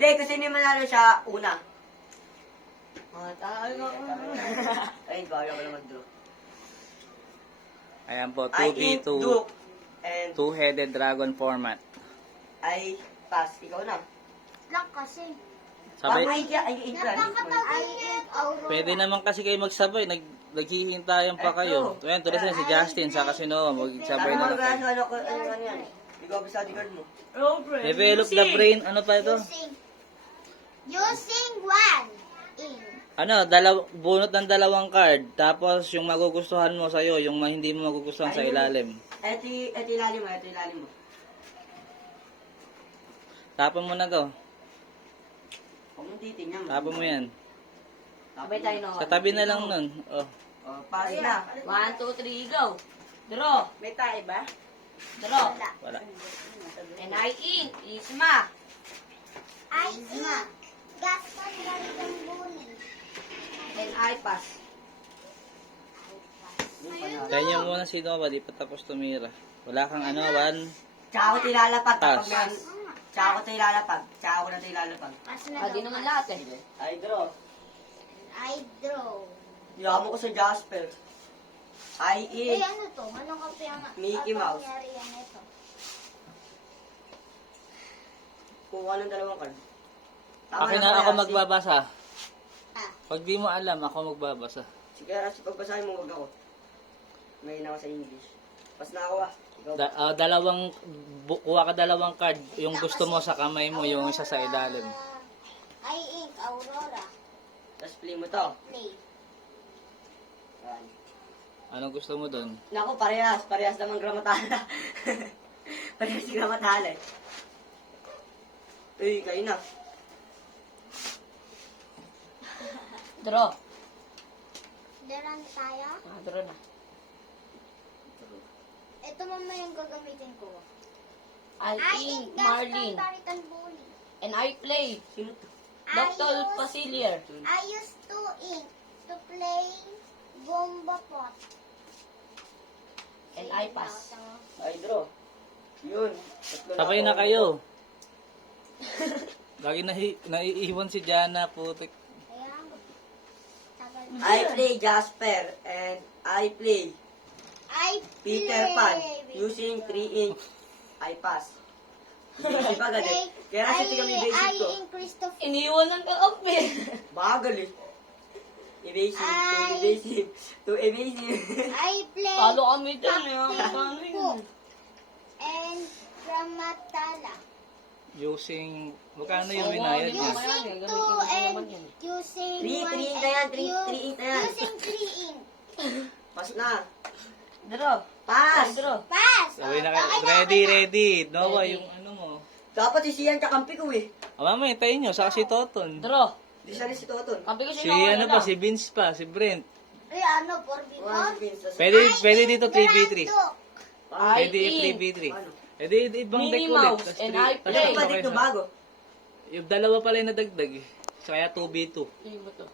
Hindi, kasi may manalo siya una. Matalo. Ay, bago ko lang mag-draw. Ayan po, I ink 2v2. Duke. And Two-headed dragon format. I pass. Ikaw na. Lang kasi. Sabay, Ay, ink na. Ay, Aurora. pwede naman kasi kayo magsabay. Naghihintayan pa kayo. Ayan, tuloy si Justin, saka si Noah. Magsabay na lang kayo. Ano yan? Ikaw, bisa di card mo. Develop the brain. Ano pa ito? Using one ink. Ano, bunot ng dalawang card. Tapos yung magugustuhan mo sa'yo, yung hindi mo magugustuhan sa ilalim. Ito ilalim mo, ito ilalim mo. Tapon mo na to. Huwag mong titingnan. Tapon mo yan. Sabay tayo na. Sa tabi na lang nun. Oh. Oh, pass na. 1, 2, 3, go. Draw. May tayo ba? Draw. Wala. And I ink. Isma. Ay, ink. Gaston galing ang buli. And I pass. Kaya niyo muna si Noah, di pa tapos tumira. Wala kang ano, one. Tsaka ako ito ilalapag. Pass. Tsaka ako ito ilalapag. Tsaka ako na ito ilalapag. Pass na Ah, di naman lahat eh. I draw. I draw. Yaman ko sa Jasper. I Eh, ink. ano to? Anong Mickey Mouse. kapangyarihan nito? Kuha ng dalawang card. Akin na ako magbabasa. Ah. Pag di mo alam, ako magbabasa. Sige, Ras, pagbasahin mo, wag ako. May ako sa English. Pas na ako ah. Ikaw. Kuha ka dalawang card. Yung gusto mo sa kamay mo, yung isa sa ilalim. I ink. Aurora. Tapos play mo to. Play. Yan. Ano gusto mo doon? Naku, parehas. Parehas naman gramatala. Parehas si gramatala eh. Uy, kayo na. Draw. Daran tayo. Ah, draw na. Ito mama yung gagamitin ko. I ink. Marlin. Baritan bully. And I play. Sino to? Dr. Pasilier. I used to ink to play bomba pot. And I pass. I draw. Yun. Tatlo Sabay ako. na kayo. Lagi naiiwan si Jana, putik. Ayan. Tagal. I play Jasper and I play I Peter Pan using 3 ink. I pass. Hindi pa galit. Kaya kasi kami I basic to. ink Christopher. Iniwan ng kakampi. Bagal eh. Evasive to Ay. evasive to evasive. I play Talo kami dyan eh. Paano Captain yun? Hook and Ramatala. Using, magkano yung winayad niya? Using 2 and using 3 one ink na yan. and 3 ink na yan. using 3 ink. Pass na. Draw. Pass. Draw. Pass! Sabay na Okay kayo. na, Ready, okay na. ready. Noah, Ready. yung ano mo. Dapat si Sian kakampi ko eh. Mama, hintayin nyo, saka si Toton. Draw. Di siya rin si Toton. Kampi ko Si Noah, ano yun pa, lang. si Vince pa, si Brent. Ay, ano, 4v4? Wala si Vince. Pwede dito 3v3. I Pwede ink. 3v3. Ano? Pwede ibang deck Minnie ulit. Mouse Tas and three- I tas play. Ano pa okay dito sa- bago? Yung dalawa pala yung nadagdag eh. So, kaya 2v2. Hindi mo to.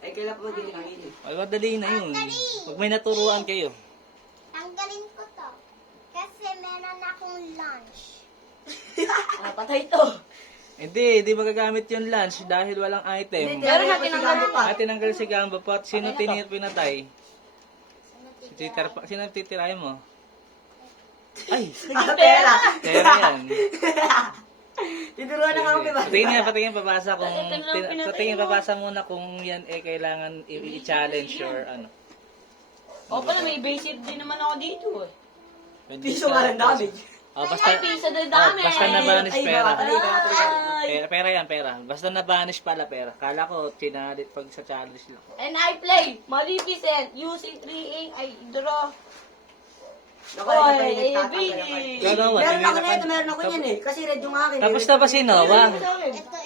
Ay, kailan pa magiging ang ini? Ay, madali na yun. Pag may naturuan kayo. Tanggalin ko to. Kasi meron akong lunch. Ah, patay to. Hindi magagamit yung lunch dahil walang item. Pero natin ang gano'n pa. At tinanggal si Gamba Pot. Sino Okay na to. pinatay? Ano Sino titirahin mo? Ay! Ah, pera! Pera yan. Tinuruan na kami ba? Patingin papasa kung... Ito na lang pinatay Patingin mo. papasa muna kung yan eh kailangan i-challenge or ano. O pala, may basic din naman ako dito eh. Piso nga lang damage. Oh, basta, Ay, pisa na dami. basta na-banish Ay, pera. baka Pera yan, pera. Basta na-banish pala pera. Kala ko, chinalit pag sa challenge lang. And I play Maleficent using 3 ink. I draw. Naku, Oy, ay, baby. Gagawa, Meron ako tinira na ito, ka- meron ako yan eh. Kasi red yung akin. Tapos na ba si Noah? Ito,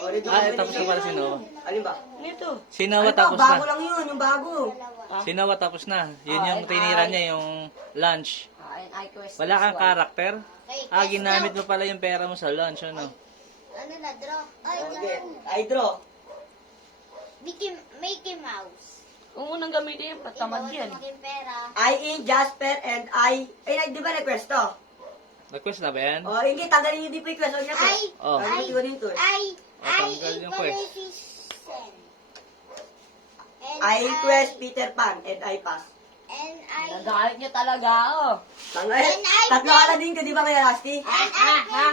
Oh, red yung Ah, akin. tapos na pala si Noah. Alin ba? Nito. Si Noah Ano tapos bago na. lang yun, yung bago. dalawa. Si Noah tapos na. Yun Ah, yung and tinira I- niya, yung lunch. And I quest Wala kang this one. karakter? Wait, Ah, let's ginamit go. mo pala yung pera mo sa lunch, ano? Ano na, draw? Ay, Okay, ganun. I draw. Mickey Mouse. Kung unang gamitin yung patamad Ikaw, yan. maging pera. I in Jasper and I... Ay, di ba request to? Request na ba yan? O, hindi, tanggalin yung di request. Huwag niya I, quest. Oh. Ay, iwanin to eh. I, Tanggal yung quest. Maleficent. And I quest Peter Pan and I pass. And I... Nagalit niyo talaga ako. Tanggal. And I Tatlo ka na din ka, di ba kaya Rusty? And I play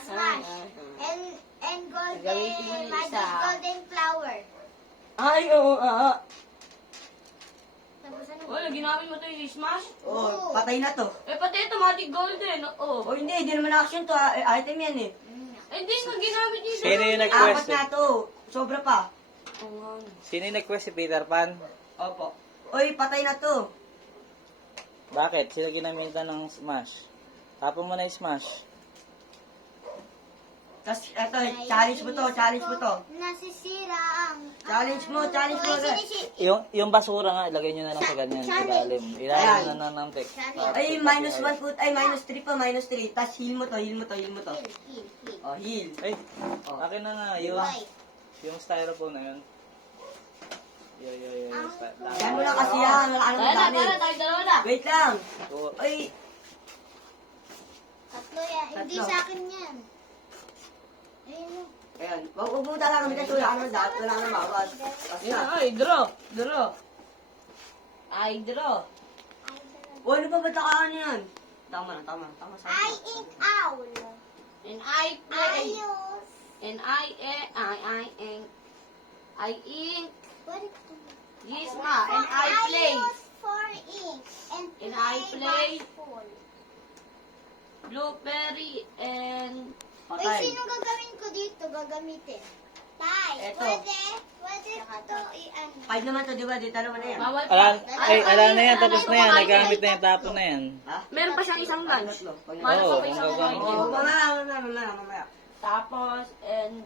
Smash. And Gagamitin mo golden... yung Magic isa. golden flower. Ay, oo, Tapos ano? Wala, ginamit mo ito yung smash? Oo, patay na to. Eh, pati ito, magic golden. Oo. O hindi, di naman action to. Item yan eh. Eh, hindi mo ginamit yung Sino yung Apat nag-quest? na to. Sobra pa. Sino yung nag-quest si Peter Pan? Opo. Oy, patay na to. Bakit? Sila ginamitan ng smash. Tapon mo na yung smash. Tapos, eto, challenge mo to, challenge mo to. Nasisira ang... Challenge mo. Yung basura nga, ilagay nyo na lang sa ganyan. Ilalim. Ilalim na ng text. Ay, minus 1 foot. Ay, minus 3 pa, minus 3. Tapos, heal mo to. Heal. Oh, heal. Ay, akin na nga. Yung styrofoam na yun. Yung Yan mo na kasi yan. Wala ka naman dami. tayo dalawa na. Wait lang. Oo. Ay, Tatlo yan. Hindi Tatlo. sa akin yan. Ayun. ayan. Huwag mo talaga kami kasi wala ka naman dami. Wala ka naman bawas. Kasi Yan, na. ay, draw. Ay, draw. O, ano ba ba't nakaano yan? Tama na. I ink owl. And I play. Ayos. And I ink. What is it? Yes, ma. And I play. use for ink. And I play. full. Blueberry and... Uy, Patay. sino gagawin ko dito? Gagamitin. Tay, Eto. pwede to i-ano. 5 naman to, di ba? Di dalawa na yan. Bawal pa. Alam na yan. Tapos na yan. Nagamit na yan. Tapon na yan. Ha? Meron pa siyang isang lunch. Tatlo. Mahal Oo, pa isang kung gagawin lunch. mo. Mamaya. Tapos, and...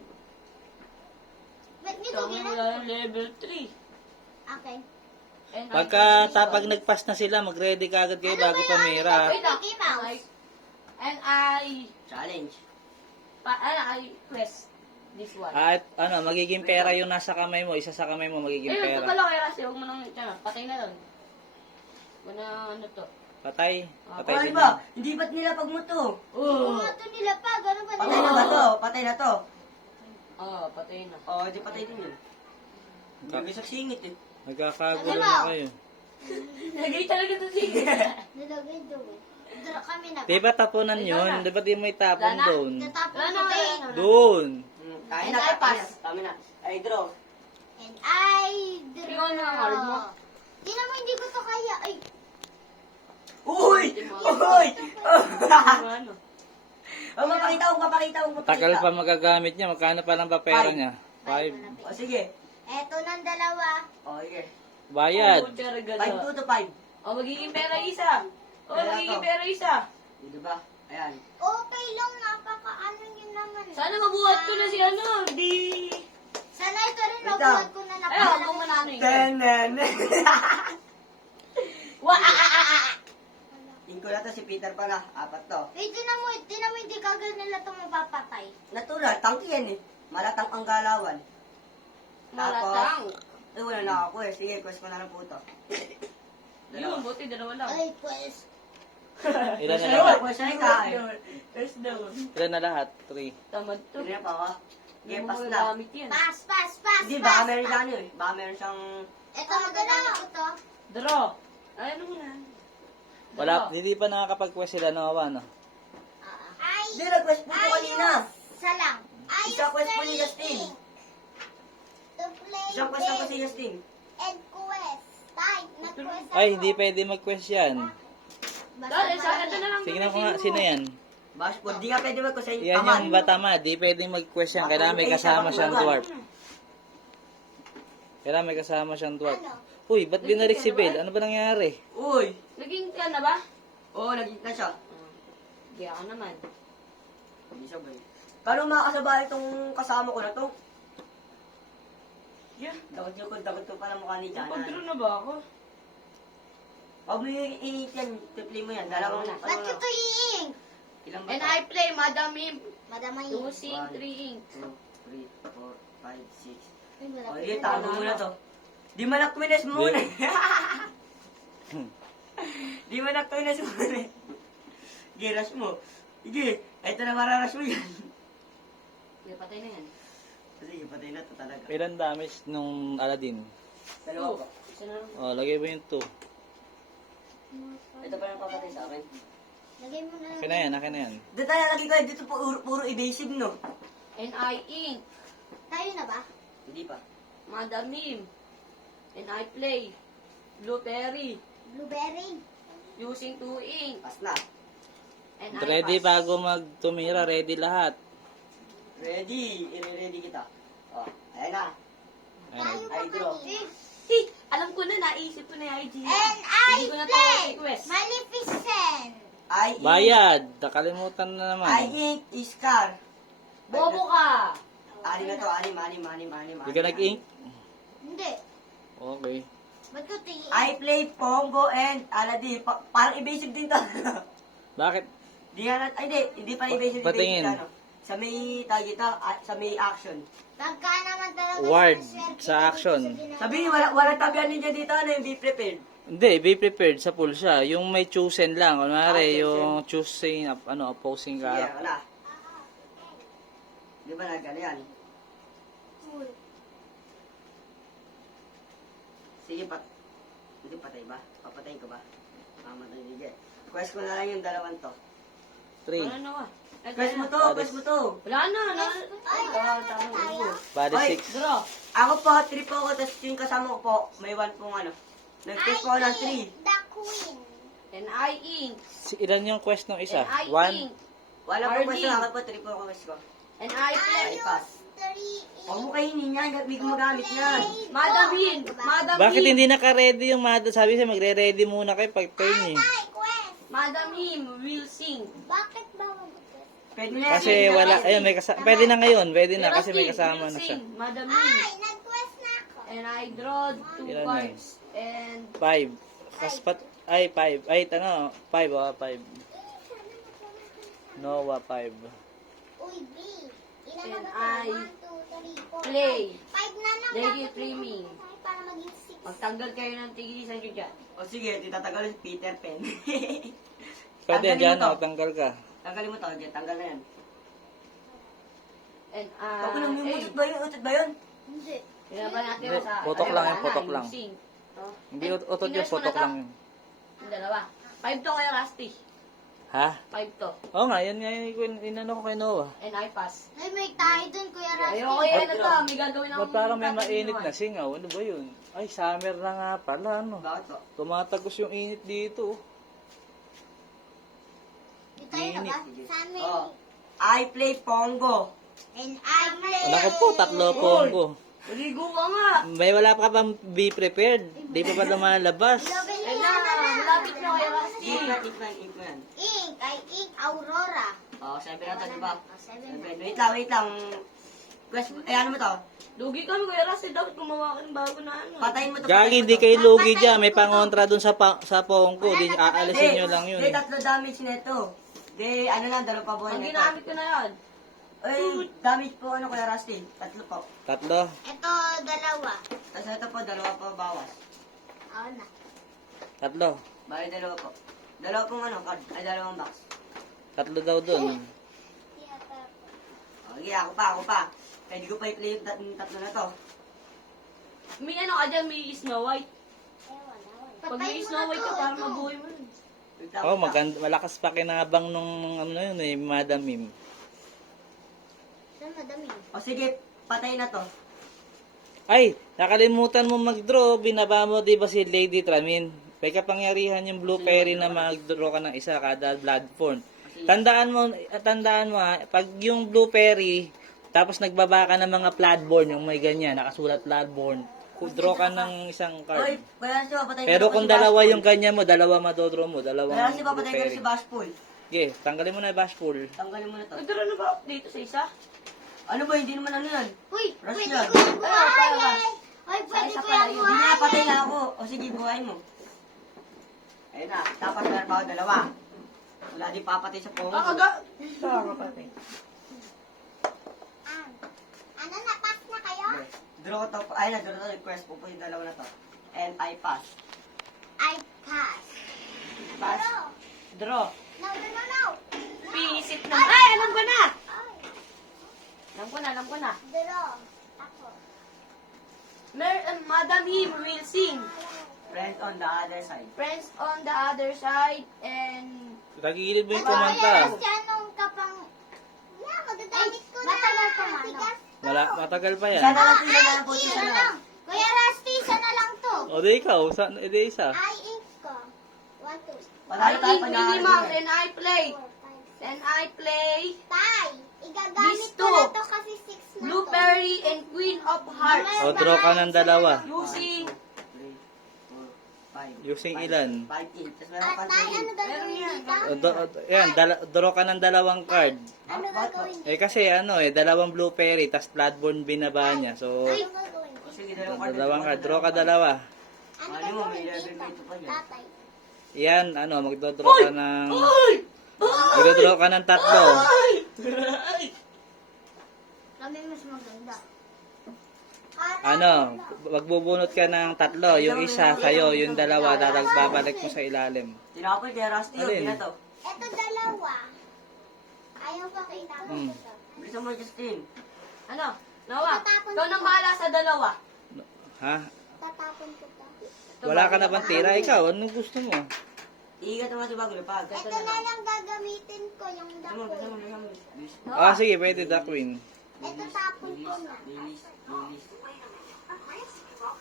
Ba't nito Ito ginagawa? level 3. Okay. And Pag nag-pass na sila, mag-ready ka agad kayo bago pamira. Wait lang. Mickey Mouse. And I... Challenge. I quest this one. At magiging pera yung nasa kamay mo. Isa sa kamay mo, magiging Eh, ito pera. pala kaya kasi, huwag mo nang, patay na lang. Huwag na, ano to. Patay. O, Patay ano din ba? yan. Hindi ba't nila pag mo to? Kung nga ito nila pa, gano'n ba Patay na ba to? Patay na to. Oo, patay na. O, di patay din yun. Hindi sa singit eh. Nagkakagulo na kayo. Lagay talaga to sige. Nilagay doon. Dra kami na. Di ba tapunan yun? Di ba di mo itapon Wala na. doon? Tatapos Wala ko na, din. wala na. Doon. Kaya And na, I pass. Tama na. Ay, draw. And I draw. Ikaw na, hard mo. Tingnan mo, hindi ko to kaya. Ay, Uy! Uy! Ano? Huwag mapakita. Tagal pa magagamit niya. Magkano pa lang ba pera niya? 5. O, sige. eto ng dalawa. O, sige. Bayad. 5 to 5. O, magiging pera isa. O, Pera magiging to. pera isa. Di ba? Ayan. Okay lang, napaka-ano yun naman. Sana mabuhat ko na si ano. Di... Sana ito rin Wait mabuhat lang. ko na Ay, napala. ako mo na ano yun. Tenen. Wa! Ingko na to si Peter pa na. 4 to. Wait, tingnan mo, hindi kagad nila ito mapapatay. Natural, tangki yan eh. Malatang ang galawan. Malatang. Ay, wala na ako eh. Sige, quest ko na lang po ito. Yun, buti dalawa lang. Ay, pues. Ilan na Ay, lahat? quest na ka eh. First down. Ilan na lahat? 3. Tamad to. Hindi na pa ako. Hindi Okay, mo pass na. magamit yan. Pass. Hindi, baka meron siya ano eh. Baka meron siyang... Ito, magagamit ko to. Draw. Ay, ano mo na? Wala, hindi pa nakakapag-quest sila Noah, no? Ay, Hindi, nag-quest po ko kanina. Isa lang. Isa quest po ni Justin. To play Isang quest lang po si Justin. and quest. Tay, nag-quest ako. Ay, hindi pwede mag-quest yan. Dahil, sa ito na lang. Tingnan ko nga, sino yan? Bashful, di nga pwede mag-quest sa Yan yung batama, di pwede mag-quest yan. Kailangan may kasama siyang dwarf. Kailangan may kasama siyang dwarf. Uy, ba't binalik si Belle? Ano ba nangyari? Uy! Naging ka na ba? Oo, naging na siya. Hindi ako naman. Hindi siya ba yun? Paano makakasabay itong kasama ko na to? Yeah. Dagot ko pa ng mukha ni Jana. Pag-draw na ba ako? Huwag mo yung i-hit yan. Tiplay mo yan. Dalawang Wala. ano Ba't lang. ito iing? Ilang ba And to? I play Madami. Madamay. 2, 3 ink. 2, 3, 4, 5, 6. Ay, O, malapit yun, na. tago mo na to. Di man naktuinas mo muna. Di man naktuinas mo muna. Sige, rush mo. Sige, ito na mararush mo yan. Hindi, patay na yan. Sige, patay na to talaga. Ilan damage nung Aladdin? Dalawa po. Isa na lang. Oh, lagay mo yung 2. Ito pa yung papatay sa akin. Lagay mo na. Akin na yan, akin na yan. Dito tayo lagi kayo dito puro evasive, no? NI Ink. Tayo na ba? Hindi pa. Madam Mim. NI Play. Blueberry. Blueberry. Using 2 ink. Pas na. NI Ready Pass. bago magtumira, ready lahat. Ready. I-ready kita. Oh, ayan na. Ayun. Ay, draw. Alam ko na, naisip ko na yung idea. And Hindi ko na to play. request. Magnificent. I ink. Bayad, nakalimutan na naman. I ink is car. Bobo ka! Anim na to, anim. Hindi ka nag-ink? Hindi. Okay. Ba't ko tingin? I play Pongo and Aladdin. Parang evasive din to. Bakit? Di nga ay hindi pa evasive. Patingin. evasive, ano. Sa may tag ito, sa may action. Pagka naman talaga Ward swerte sa dito action. ginagawa. Sabihin, wala tabihan ninyo dito, ano, yung be prepared. Hindi, be prepared sa pool siya. Yung may chosen lang. Kunwari, chosen. yung choosing, opposing Sige, character. wala. Di ba nagano yan? Sige, hindi patay ba? Papatayin ko ba? Mamatay ni Jet. Quest ko na lang yung dalawang to. 3. Ano na ka? Quest mo to, quest mo to. Wala na. Ay, tayo. Body Oy, 6. Draw. Ako po, 3 po ako, tapos yung kasama ko po, may 1 pong ano. Nag-quest po ako ng 3. The Queen. NI Ink. Ilan yung quest ng isa? NI 1? Ink. Wala po Arlie. quest ako po, 3 po ako quest ko. NI Play. Ay, pass. Three. Huwag mo kainin yan, hindi ko magamit yan. Madam Mim. Madam Bakit Mim. hindi naka-ready yung mother? Sabi siya, magre-ready muna kayo pag turn eh. Ay, quest. Madam Mim will sing. Bakit ba mag-quest? Pwede na yan. Kasi wala, ayun, may kasama. Pwede na ngayon, pwede na kasi may kasama na siya. Madam Ay, Mim. nag-quest na ako. And I draw 2 Ilan na cards. And 5. Kaspat, ay 5. Ay, 5 5. Noah 5. Uy, B. Ilan And na ba? I 1, 2, 3, 4, play. 5 na lang. Lady Dapat Framing. tayo para maging 6. magtanggal kayo ng tigisan nyo dyan. O sige, titatagalin si Peter Pan. Pwede Tanggalin dyan, mo to. tanggal ka. Tanggalin mo to, okay, tanggal na yan. And Ako lang, may utot ba yun? Utot ba yun? Hindi. Kinaban natin Hindi, sa... putok lang yan, wala putok na, lang. yung sing. Oh. Hindi Ay, utot yun, pinress mo na putok to. lang yun. Yung dalawa. 5 to kaya Rusty. Ha? 5 to. Oo nga, yan nga yung inano ko kay Noah. And I pass. Ay, may tayo dun, Kuya Rusty. Ayoko yan na to. May gagawin Ba't akong... parang may tatay mainit ginawa. na singaw? Ano ba yun? Ay, summer na nga pala, ano? Bakit to? Tumatagos yung init dito. Di tayo na ba? Init. Sa amin. Oh. I play Pongo. And I play. Naku po, 3 ponggo. Maligo ka nga. May wala pa bang be prepared? Di pa ba lumalabas? Ayun na. Malapit na kaya Rusty. Ink na, ink na, ink na yan. Ink. Ay, Ink Aurora. O, 7 na to, di ba? 7 na. 7. Wait lang. Quest, ano mo to? Lugi kami kuya Rusty. Dapat gumawa ka ng bago na ano. Patayin mo to. Gagi, patayin mo di to. kayo lugi dyan. May pangontra dun sa pongko. Di, aalisin nyo lang yun. Di, 3 damage nito. Di, ano lang, 2 pa buhay Ang nito. ginamit ko na yan. Ay, damage po, ano, Kuya Rusty? 3 po. 3. Ito, dalawa. Tapos ito po, 2 po bawas. Oo na. 3. Bali, 2 po. 2 pong ano, card. Ay, 2 box. 3 daw dun. O, sige, ako pa. Pwede ko pa i-play yung 3 na to. May ano ka dyan, may Snow White. Pag may Patayin mo Snow na White to, ka, para ito. mabuhay mo nun. Wait lang, Oh, wait lang. malakas pa kinabang nung ano yun eh, Madam Mim. Saan madami? O, sige, patay na to. Ay, nakalimutan mo mag-draw. Binaba mo, di ba si Lady Tramin? May kapangyarihan yung Blue Fairy na mag-draw ka ng isa kada blood form. Tandaan mo ha, pag yung Blue Fairy, tapos nagbaba ka ng mga Bloodborne, yung may ganyan, nakasulat Bloodborne, draw ka ng isang Oy, card. Kuya Rusty, papatay ko Pero na po kung si dalawa Bashful. yung ganyan mo, dalawa madodraw mo, dalawang Kuya Rusty, Blue papatay ko na Fairy. si Bashful. Okay, tanggalin mo na yung Bashful. Tanggalin mo na to. Nagdara na ba dito sa isa? Ano ba, hindi naman ano yan. Uy, Rush pwede yan. ko yung buhay. Ay, Ay, pwede isa ko pala yung yun. Hindi buhay. na, patay na ako. O sige, buhay mo. Ayun na, dapat meron pa ako 2. Wala di papatay sa phone. Kapatay. Ano na, pass na kayo? Draw ko to. Ay na, draw to. Request po po yung 2 na to. And I pass. I pass. Pass. Pero, Draw. no. Pisip na. Ay, alam ko na! Ay. Alam ko na. Draw. Ako. Madam Him will sing. Friends on the other side. Friends on the other side and... Tagilid mo yung Kuya kumanta. Rusty, anong kapang... Yeah, magagamit ko na. Matagal pa man. Matagal pa yan. Isa na lang, isa na lang po, Isa isa na lang. lang. Kuya Rusty, isa na lang to. O, di ikaw. Di isa. I ink ko. 1, 2, Panalo tayo pag Minnie nakakalimutan. Mouse and I play. 4, 5, 6. And I play Tay, igagamit These ko two. na to kasi 6 na to. Blueberry and Queen of Hearts. O, draw ka ng dalawa. Using 5. Using ilan? 5 each. Tapos meron At pa tay, ano gagawin dito? Yan, draw ka ng dalawang card. Ano gagawin dito? Eh kasi dalawang Blueberry, tas Bloodborne binaba niya. So, Ano gagawin dito? Sige, dalawang card. dalawang card. Draw ka dalawa. Ano Ano mo, gagawin may level dito? dito pa dyan. Tatay. Yan, magdodraw ka ng... Magdodraw ka ng tatlo. Kami mas maganda. Magbubunot ka ng tatlo. Yung isa sa'yo, yung dalawa, babalik mo sa ilalim. Tinapon kay Rusty, Alin? okay na to. Ito dalawa. Ayaw pa kita ko. Bilisan mo, Justin. ano? Noah, ikaw nang bahala sa dalawa. Ha? Tatapon ko to. Wala ka na bang tira? Ikaw, anong gusto mo? Iigat naman si Bago Lipag. Ito na lang gagamitin ko yung Bilisan mo, bilisan mo, dako. bilisan mo. Ah, sige, pwede, the queen. Ito tapon ko na. Lilis, lilis.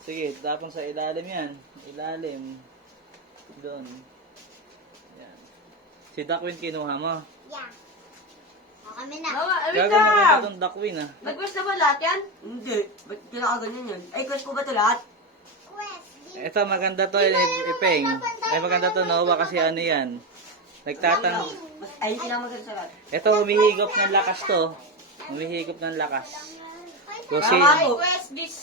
Sige, tapon sa ilalim yan. Ilalim. Doon. Yan. Si the queen kinuha mo. Yeah. O, kami na. Noah, wait Gago maganda lang. tong the queen, ah. Nag-wish na ba lahat yan? Hindi. Ba't kinakaganyan yun? Ay, crush ko ba ito lahat? Quest. Ito, maganda to, Ipeng. Ay, maganda to, Noah, kasi ano yan. Nagtatang... Ay, kinamaganda sa lahat. Ito, humihigop ng lakas to. Humihigop ng lakas. Kasi, I request this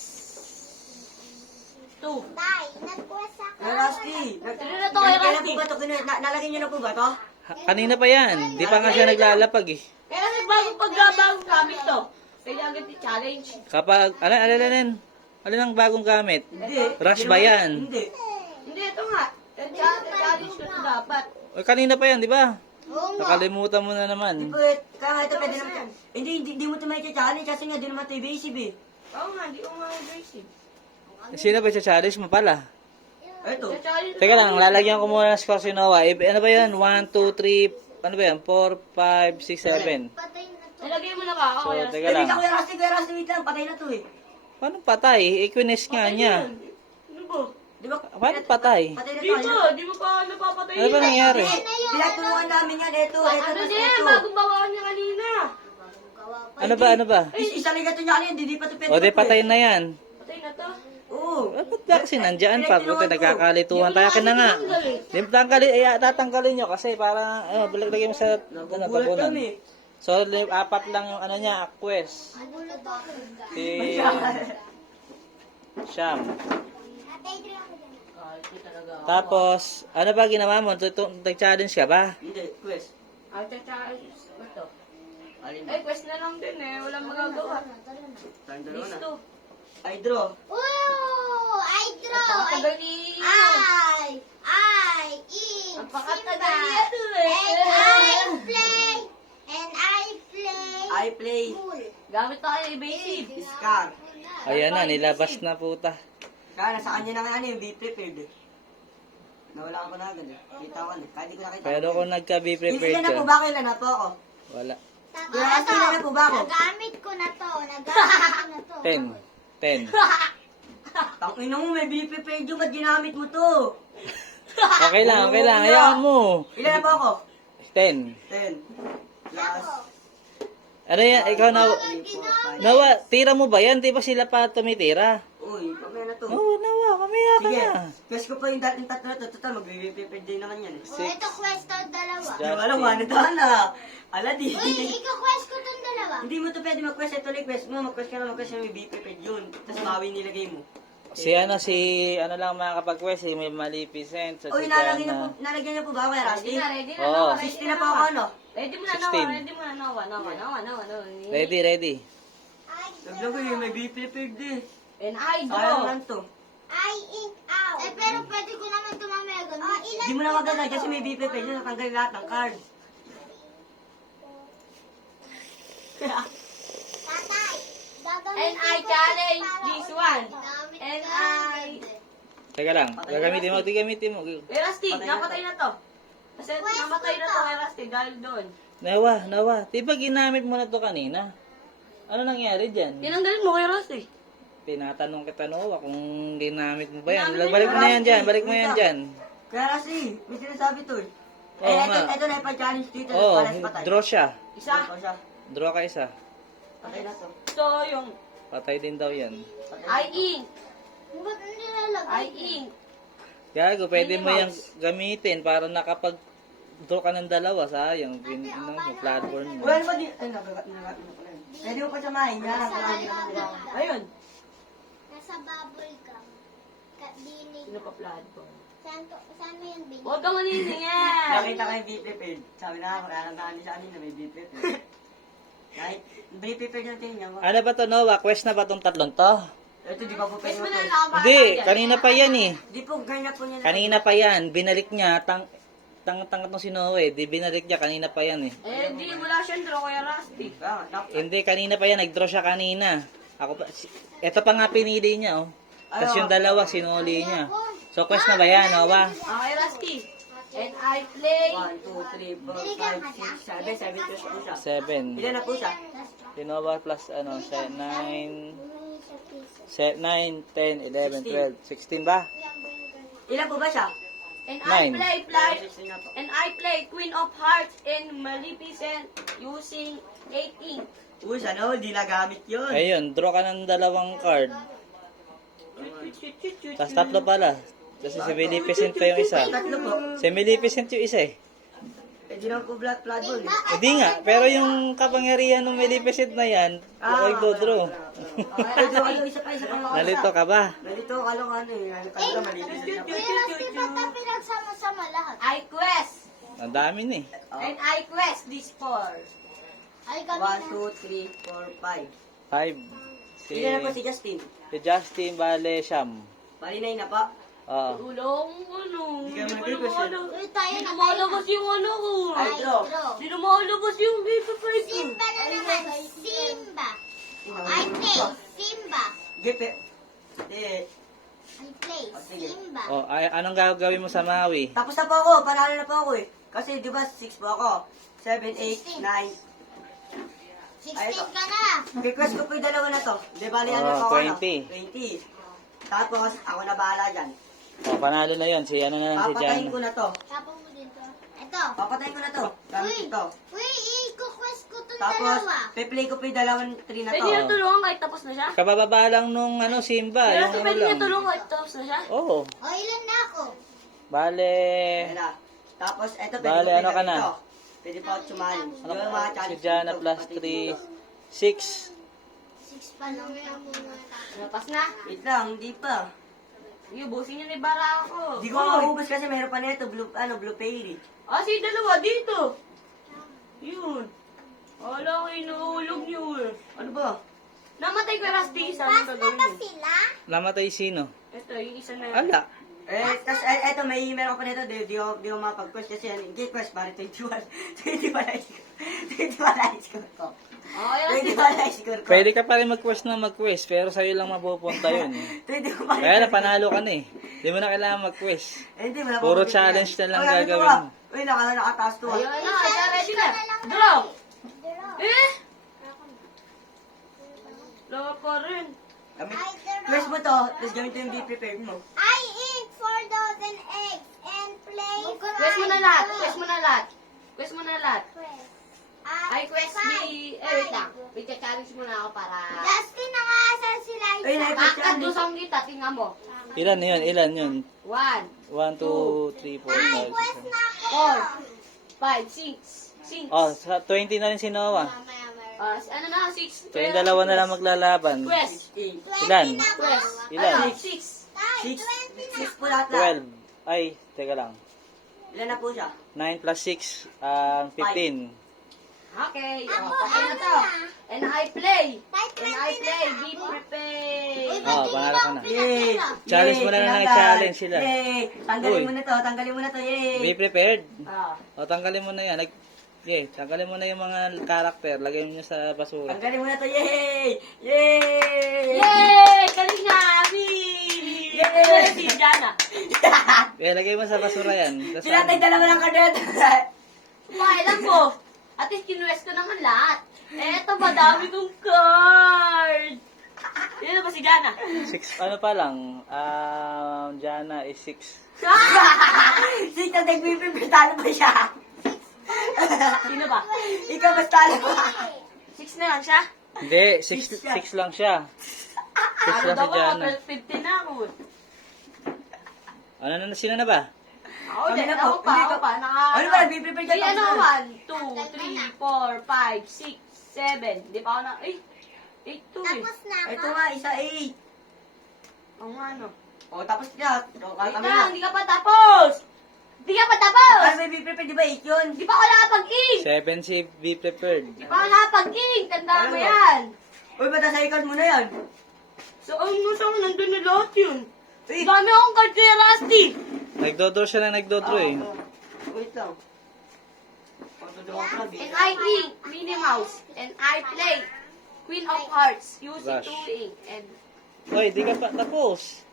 two. Tay, nag-quest ako. Kay Rusty. Sino na to kay Kailan Rusty? po ba ito? Nalagyan niyo na po ba ito? kanina pa yan. Di pa nga siya naglalapag eh. Kaya kasi bagong gamit to. Pwede agad i-challenge. Kapag, alin ang bagong gamit? Hindi. Rush ba yan? Hindi. Hindi, ito nga. Challenge ko to dapat. O, kanina pa yan, di ba? Oo nga. Nakalimutan mo na naman. Pwede, kaya ito pwede naman. Hindi mo ito may challenge kasi nga di naman ito evasive eh. Oo nga, di ko nga aggressive. Sino ba challenge mo pala? Ito. Challenge Teka lang, lalagyan ko muna ng score si Noah. Ano ba yan? 1, 2, 3, ano ba yan? 4, 5, 6, 7. Patay na to. Nilagay mo na ba ako? So, Kaya teka Ay, lang. Kuya Rusty, wait lang. Patay na to eh. Paano patay? Equines nga niya. Ano ba? Di ba? Paano patay? Patay na Di to. ba? Di mo pa napapatay Ano ba nangyari? Pinatulungan namin yan. Ito, ito, Ano ito. niya? Bagong bawakan niya kanina. Ano ba? Isa lang ito niya kanina. Hindi pa ito pwede. O, di patay na yan. Patay na to. Oo. Ba't ba kasi nandyan pa? Buti nagkakalituhan tayo. Akin na nga. Tatanggalin nyo kasi para, lagay mo sa Nagugulat tabunan. kami. So, 4 lang yung ano niya, quest. Nagulat ako. Si Sham. Atay, drink ako dyan. Kahit di talaga. Tapos, ano ba ginawa mo? Nag-challenge ka ba? Hindi, quest. Ay, challenge. Ito. Alin ba? Ay, quest na lang din eh. Walang magagawa. Tayong dalawa na. Listo. Ay, draw. Ooh, I draw. Napakadali. I eat. Napakadali Simba. ito eh. And I play. I play. Pool. Gamit tayo evasive. Scar. Ayan na, nilabas na puta. Kaya nasa kanya na nga ano yung be prepared eh. Nawala ko na agad eh. Kita ko na. Kaya di ko nakita. Pero kung nagka-be prepared Ilan na po ka, ba ako? Ilan na po ako? wala. Kuya Rusty, ilan na po ba ako? Nagamit ko na to. Nagamit ko na to. 10. Tang ina mo, may be prepared yung ba't ginamit mo to? Okay lang. Hayaan mo. Ilan na po ako? 10. 10. Plus. Ano yan? Ikaw Nawa, tira mo ba yan? Di ba sila pa tumitira? Uy, pamaya na to. Oo, Nawa, mamaya ka Sige. na. Quest ko pa yung dating tatlo na to. Total, mag-be prepared din naman yan eh. Ito quest to dalawa. Justin. Yung alam, ano doon ah. Ala di. Uy, ikaw quest ko tong dalawa. Hindi mo to pwede mag-quest. Ito lang quest mo. Mag-quest ka na mag-quest na may be prepared yun. Tapos bawi nilagay mo. Si ano lang makakapag-quest, si may Maleficent, sa Uy, si nalagyan na po ba ako kay Rusty? Ready na, Oo. Noah. 60 na po ako ano? Ready mo na, 16. Noah. Ready mo na, Noah. Ready. Naglag eh, may be prepared eh. And I Sayang draw. lang to. I ink out. Eh, pero pwede ko naman ito mamaya gamitin. Ilan Hindi mo na maganda kasi may be prepared yun. Natanggal lahat ng card. Tatay, And I challenge this one. And I... Teka lang, gagamitin mo. Kay Rusty, napatay na to. Kasi namatay na to kay Rusty dahil doon. Nawa. Di ba ginamit mo na to kanina? Ano nangyari dyan? Tinanggalin mo kay Rusty. Tinatanong kita, Noah, kung ginamit mo ba yan. Ginamit Balik mo na na yan, yan dyan, balik mo yan dyan. Kaya kasi, may sinasabi to eh. Oo nga. Ito na ipa-challenge dito. Oo, Pares patay. draw siya. Isa. Ito siya. Draw ka isa. Patay na to. So, yung Patay din daw yan. I ink. Ba't nilalagay? I ink. Gago, pwede mo Minnie yung gamitin para nakapag-draw ka ng dalawa. Sayang, platform mo. Well, mo din. Ay, nagagat na pala yun. Pwede mo pa samahin. Yan, Ayun. Nasa bubble gum. Dinig. Sino pa platform? Saan mo yung binig? Huwag kang maniningin. Nakita ko yung beef prepared. Sabi na, makakalaan sa amin na may beef prepared. Kahit beef prepared yung tingin niya. Ano ba to, Noah? Quest na ba tong tatlong to? Ito, di pa po pwede Guys, mo mo na to. lang ako Hindi, kanina pa yan eh. Di po, ganyan po niya. Kanina pa yan. Binalik niya. Tangat tong si Noah eh. Di binalik niya. Kanina pa yan eh. Eh, di wala siyang draw kay Rusty. Hindi, kanina pa yan. Nag-draw siya kanina. Ako pa. Ito pa nga pinili niya oh. Tapos yung dalawa, sinuli niya. So, quest na ba yan, Noah? Okay, Rusty. And I play... 1, 2, 3, 4, 5, 6, 7. 7 plus po siya. 7. Ilan na po siya? Si Noah plus 9, 10, 11, 12, 16 ba? Ilan po ba siya? And I Nine. play... 16 na po. And I play Queen of Hearts in Maleficent using 8 ink. Uy, ano? Di nagamit yun. Ayun, draw ka ng dalawang card. Tapos tatlo pala. Kasi si Maleficent pa yung isa. Tatlo po. Si Maleficent yung isa eh. Eh, di naman po blood blood Hindi nga, pero yung kapangyarihan ng Maleficent na yan, ako i-draw. Ano, isa pa. Nalito ka ba? Nalito, kalong ano eh. Kanina malinis na po. Pero di ba ito pinagsama-sama lahat? I quest. Ang dami ni. And I quest these 4. Ay, kami 1, 2, 3, 4, 5. 5. Ilan na po si Justin? Si Justin Vale Sham. Palinay na po. Oo. Tulong ano. Hindi ka Hindi ko mag-request na na. Uy, tayo Hindi na na malabas yung ano ko. Ay, draw. Hindi na malabas yung paper price ko. Simba na naman. Simba. I play. Simba. Gipe. Eh, I play. sige. Simba. Oh, anong gagawin mo sa Maui? tapos na po ako. Panalo na po ako eh. Kasi di ba 6 po ako. 7, 8, 9. 16 Ay, ito. ka na. Request ko po yung dalawa na to. Di ba ano Oh, po ako? 20. 20. Tapos, ako na bahala dyan. Oh, panalo na yun. Si ano na lang si Papatayin Jan. ko na to. Tapos mo dito. Ito. Papatayin ko na to. Gamit ito. Uy, i-quest ko itong Tapos, dalawa. pe-play ko po yung dalawang 3 na to. Pwede niya tulungan kahit tapos na siya? Kabababa lang nung Simba. Pero Yung ano pwede niya lang. tulungan kahit tapos na siya? Oo. O, ilan na ako? Bale. Ayan na. Tapos, eto, pwede Bale, ko ano ka na? ito. Pwede pa ako sumali. Ano Yung mga Si challenge Jana dito, plus pati 3. dito. 6. 6 pa lang ako. Napas na. Wait lang, hindi pa. Yung busin niya ni Bara ako. Hindi ko maubos kasi meron pa nito, blue fairy. Ah, si dalawa dito. Yun. Wala ko inuulog niyo eh. Ano ba? Namatay ko Rusty isa. Pass Ano na ba gagawin mo? sila? Namatay sino? Ito, yung isa na. Ala. Tapos, eto, meron pa nito, di ko mapag-quest kasi yan. Hindi quest, bari 21. 21 na score. 21 na score ko. Okay, Rusty. 21 na score ko. Pwede ka pa rin mag-quest na mag-quest, pero sa'yo lang mapupunta yun. 21 pa rin. Kaya na, panalo ka na eh. Hindi mo na kailangan mag-quest. Hindi, wala pa Puro ako challenge bigyan. na lang Oy, ano to, gagawin ah? mo. Uy, nakataas to. Ayun na, ito ready na. Ka na lang Draw. Draw. Eh? Wala pa rin. I draw. Quest mo to, tapos gamit yung be prepared mo. I eat 4 dozen eggs and play. Quest mo na lahat. Quest mo na lahat. Quest mo na lahat. Quest. Ay, quest me. Eh, wait lang. Wait, challenge mo na ako para... Justin, nakaasan sila Ay, isa. Kakadusang kita, tingnan mo. Ilan yun? Ilan yun? 1, 1, 2, 3, 4, Ay, quest na ako. 5, 6. Oh, sa 20 na rin si Noah. Ano na, 6. So yung dalawa na lang maglalaban. Quest. 8, Ilan? Quest. Ilan? 6. Tay, 6, 20 na. 6 po lahat. 12. Ay, teka lang. Ilan na po siya? 9 plus 6, 15. Okay. Ako, Patay na ano to. na? And I play. Tay, And 20 I na play. ako. Be Uy, prepared. Oh, panalo ka na. Yay! Challenge mo na lang ng challenge sila. Yay! Tanggalin Uy. mo na to, tanggalin mo na to, yay! Be prepared. Ah. O, tanggalin mo na yan. Okay, tanggalin mo na yung mga karakter. Lagay mo nyo sa basura. Ang galing mo na to, yay! Yay! Yay! Galing nga, Abi! Yay! Si Jana. Okay, lagay mo sa basura yan. Tas Pinatay dalawa ng kadet. Pakailan ko. At least kinuwes ko naman lahat. Eto, madami kong card. Yan na ba si Jana? 6, ano pa lang, Jana is 6. Si Tatay Pipi, talo ba siya? Sino ba? Ikaw mas talo ba? 6 na lang siya. Hindi, Six 6 lang siya. 6 Ano lang daw si ako? Jana. 12:50 na ako. Ano na, sino na ba? Ako Kami din, na po. ako pa, Hindi ako ka- pa. Ano ba, nagpiprepare ka Ay, tapos ano, na? 1, 2, 3, 4, 5, 6, 7. Di pa ako na, 8 to eh. Tapos na ako. Ito nga, isa 8. Oo nga, no. O, tapos na. O, Wait kami lang, na. hindi ka pa tapos! Hindi ka pa tapos! Ano ba i-prepare, di ba 8 yun? Di pa ako nakapag-ing! 7 si Be Prepared. Di pa ako nakapag-ing! Tandaan mo Ano? yan! Uy, ba't nasa ikas mo na yan? So, saan nandun na lahat yun? Uy, Dami akong card kay Rusty! Nagdodraw siya na nagdodraw eh. Wait lang. Pagdodraw ko lang. And I ink, Minnie Mouse. And I play Queen of Hearts using Rush. 2 ink. And Hoy, di ka pa tapos.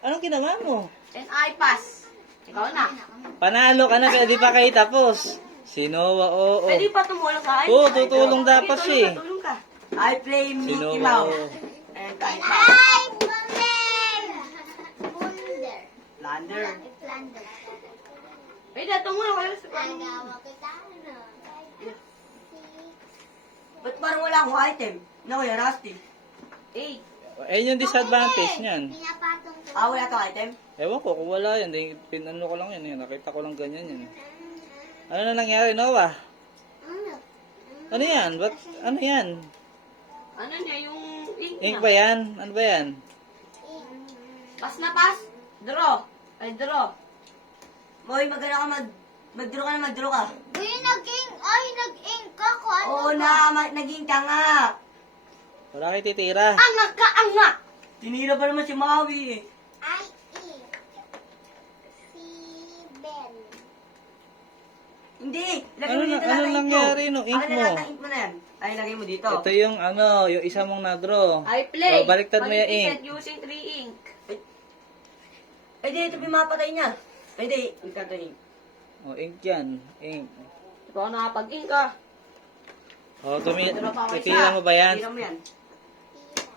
Anong ginawa mo? I pass. Ikaw na. Panalo ka na, pero di pa kayo tapos. Si Noah, oo. Pwede pa tumulong ka? Oo, tutulong dapat Sige, siya eh. tulong ka. I play Si Mickey Noah, Mouse. oo. And I play Ay, Bunder! Bunder. Lander. Plunder. Pwede, tumulong kayo sa Nagawa kita, ano? Ba't parang wala akong item? Na kuya, Rusty. 8. Ayun yung disadvantage niyan. Pinapatong ko. Ah, wala tong item? Ewan ko, kung wala yan, di, pinano ko lang yan. Nakita ko lang ganyan yan. Ano na nangyari, Noah? Ano? Ano yan? Ba't, ano yan? Ano niya, yung ink Ink na. ba yan? Ano ba yan? Pass na pass. Draw. Ay, draw. Moy, magana ka mag-draw ka na mag-draw ka. Uy, nag-ink ako. Ano Oo ba? na, naging ka nga. Wala kayo titira. Angak ka, angak! Tinira pa naman si Maui eh. I ink. Si Ben. Hindi, lagay Ano mo na- dito ano lahat ng ink nangyari mo. no, ink Akin na mo? lahat ng ink mo na yan. Ay, lagay mo dito. Ito yung ano, yung isa mong na-draw. I play. Oh, baliktad mo yung ink. Magnificent using 3 ink. Ay, di, ito pinapatay niya. Ay, di, ink. Oh, ink yan. Ink. Di pa ako nakapag-ink ka. Oh, Ito pa ako isa. titira mo ba yan? Tira mo yan.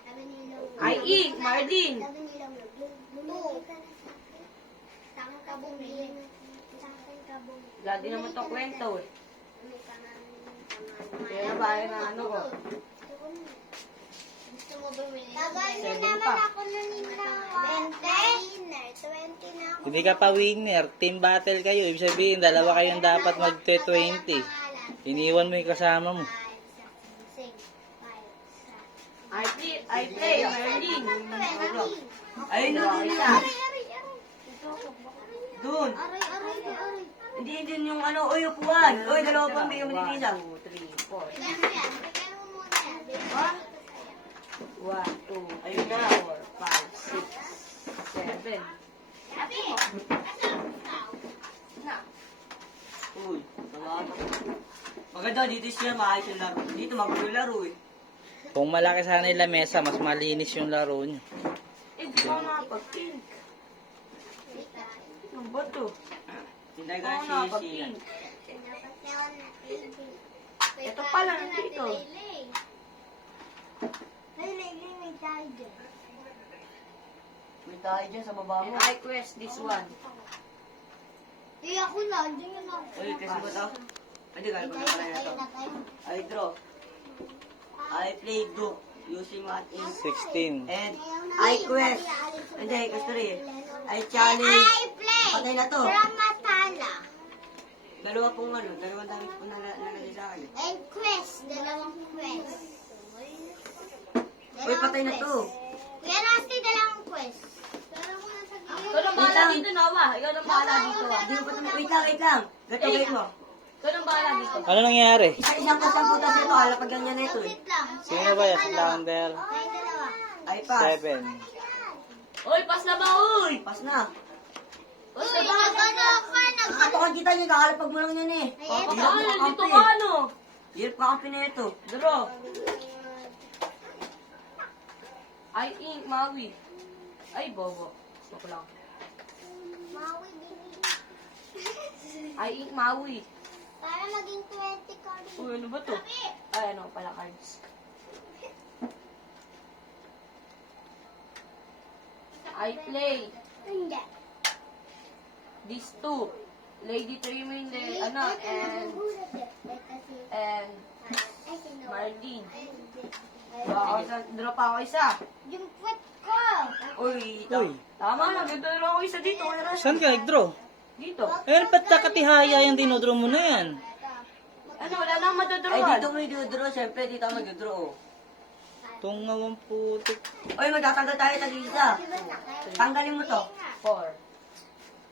Sabi ni I ink, Marlin. Sabi ni Lolo, bumili ka na sa akin. Saan ka bumili? Saan ka bumili? Lagi naman to kwento eh. Bumili ka na Kaya na ba yung ano ko? Gusto mo bumili? Tagal na 7 naman pa. ako naninawa. 20 na ako. Hindi ka pa winner. Team battle kayo. Ibig sabihin, dalawa kayong dapat mag-20. Iniwan mo yung kasama mo. I play, Marlin. Ay, no, dun na. Dun. Aray. Hindi din yung ano, uy, upuan. Uy, dalawa pa, may yung isa. 1, 2, 3, 4. Bigyan mo yan. Bigyan mo muna. Ha? 1, 2, Ayun na. 4, 5, 6, 7. Na. Uy, salamat. Maganda, dito siya maayos yung laro. Dito magulo laro eh. Kung malaki sana yung lamesa, mas malinis yung laro nyo. Eh, di pa ako nakapag-ink. Ano ba to? Hindi Di ka pa ako si nakapag-ink. Ito pala, nandito. May tayo dyan. May tayo dyan sa baba And mo. I quest this one. Eh, ako na. Diyan yun ako. Uy, kasi ba ito? Hindi ka alam pala na ito. I draw. I play Duke using what ink. 16. And I quest. Hindi, Kasturi. I challenge. I play. Patay na to. From Matala. Dalawa pong ano, dalawang dami po nalagay sa akin. And quest. Dalawang quest. Uy, patay na to. Kuya Rusty, dalawang quest. Pero kung nasa Ikaw nang bahala dito, Noah. Ikaw nang bahala dito, ah. Hindi mo pa ito. Wait lang. Gato, wait mo. Ikaw nang bahala dito. Ano nangyari? Isang kusang putas nito, alapag ganyan na ito eh. Wait lang. Sino ba yan? Lander? Ay, dalawa. Ay, pass. 7. Uy, pass na ba, uy? Pass na. Pass Uy, na ba? nagano ka na. Nakatokan kita niya, kakalapag mo lang yan eh. Ay, eto. Ah, nandito ka, ano? Hirap kakampi na ito. Draw. Ay, ink, Maui. Ay, bobo. Stop lang. Maui, bini. Ay, ink, Maui. Para maging 20 ka rin. Uy, ano ba to? Ay, ano pala cards. I play Hindi. these two. Lady Trimming, and Marlene. Draw pa ako isa. Yung puwet ko. Uy, Uy, Tama na, nagddraw ako isa dito. Wala na. saan ka nag-draw? Dito. Eh, ba't nakatihaya yung dinodraw mo na yan? Ano, wala na Ay, madadrawan. dito mo yung draw. Siyempre, dito ako mag-draw. Tungawang putik. Uy, magtatanggal tayo tag-isa. Tanggalin mo to. 4.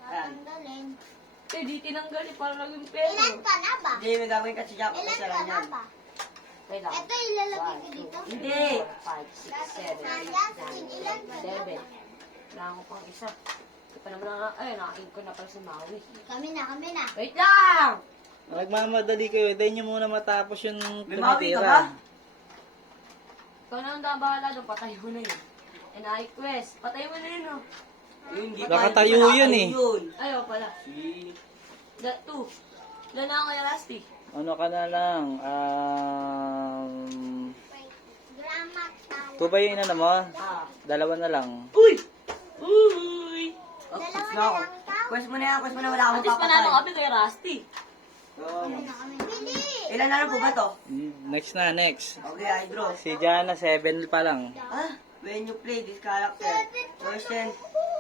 Ayan. Tanggalin. Eh, di tinanggal eh, para naging Ilan pero. ka na ba? Hindi, may gagawin ka si Jack. Ilan Isa ka lang na yan. ba? Kailan? Ito ilalagay ko dito. Hindi. 5, 6, 7, 8, Justin, ilan ka na 11. ba? Wala ako pang isa. Ito pa naman na, ay, nakain ko na pala si Maui. Kami na. Wait lang! Nagmamadali kayo. Dahil nyo muna matapos yung May mawi ka ba? Ikaw na ang bahala doon, patay mo na yun. And I quest, patay mo na yun, oh. Yun, di Baka pa, tayo hindi yun pa eh. yun. Ayaw pala. Si... 2. Ilan na ako kay Rusty? Ano ka na lang? Grama tala. 2 ba yung inano mo? Ah. 2 na lang. Uy! Uy! Oh, Dalawa quest na na ako. lang ikaw. Quest mo na yan, quest mo na. Wala akong At least panalo papatay. kami kay Rusty. Hindi. Ilan na lang po ba to? Next na, next. Okay, I draw. Si Jana, 7 pa lang. Ah, when you play this character, person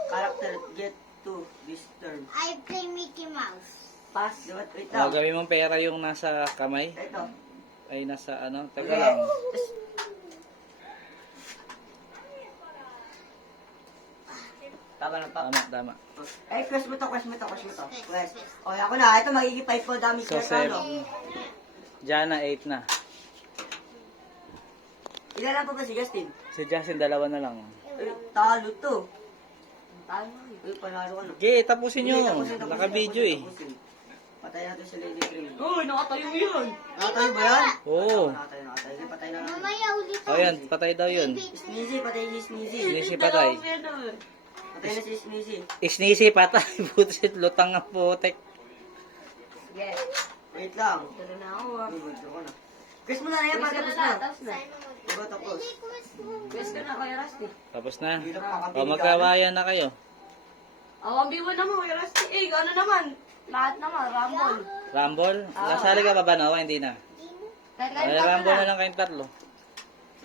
character get to this turn. I play Mickey Mouse. Pass. Diba? Wait O, lang. gawin mong pera yung nasa kamay. Ito. Ay, nasa ano. Taga Okay. lang. Tama lang pa. Tama. Eh, quest mo to. Quest. Okay, ako na. Ito, magiging 5 po damage So, na talo. Jana, 8 na. Ilan lang po ba si Justin? Si Justin, 2 na lang. Eh, talo to. Tayo na yun. Eh, panalo ka na. Okay, tapusin nyo. Hindi, tapusin. Naka-video eh. Tapusin. Patay natin si Lady Cream. Uy, nakatayo yun. Nakatayo ba yan? Oo. Nakatayo. Sige, patay na lang. Mamaya ulit. O yan, patay daw yun. Sneezy, patay si Sneezy. Sneezy patay. Patay na si Sneezy. Isnisi patay. Butit, lutang ang putek. Sige. Wait lang. Tara na ako, ah. Ay, withdraw ko na. Quest mo na yan, Quest para ka tapos na, na. tapos na. Diba tapos? Quest ka na kay Rusty. Tapos na. Hirap pa O, magkawayan na kayo. Ang bibo naman kay Rusty. Eh, ano naman? Lahat naman, Rumble. Rumble? Nasali ka pa ba, Noah? Hindi na. Kahit Ay, kayo Rumble na. na lang kayong 3.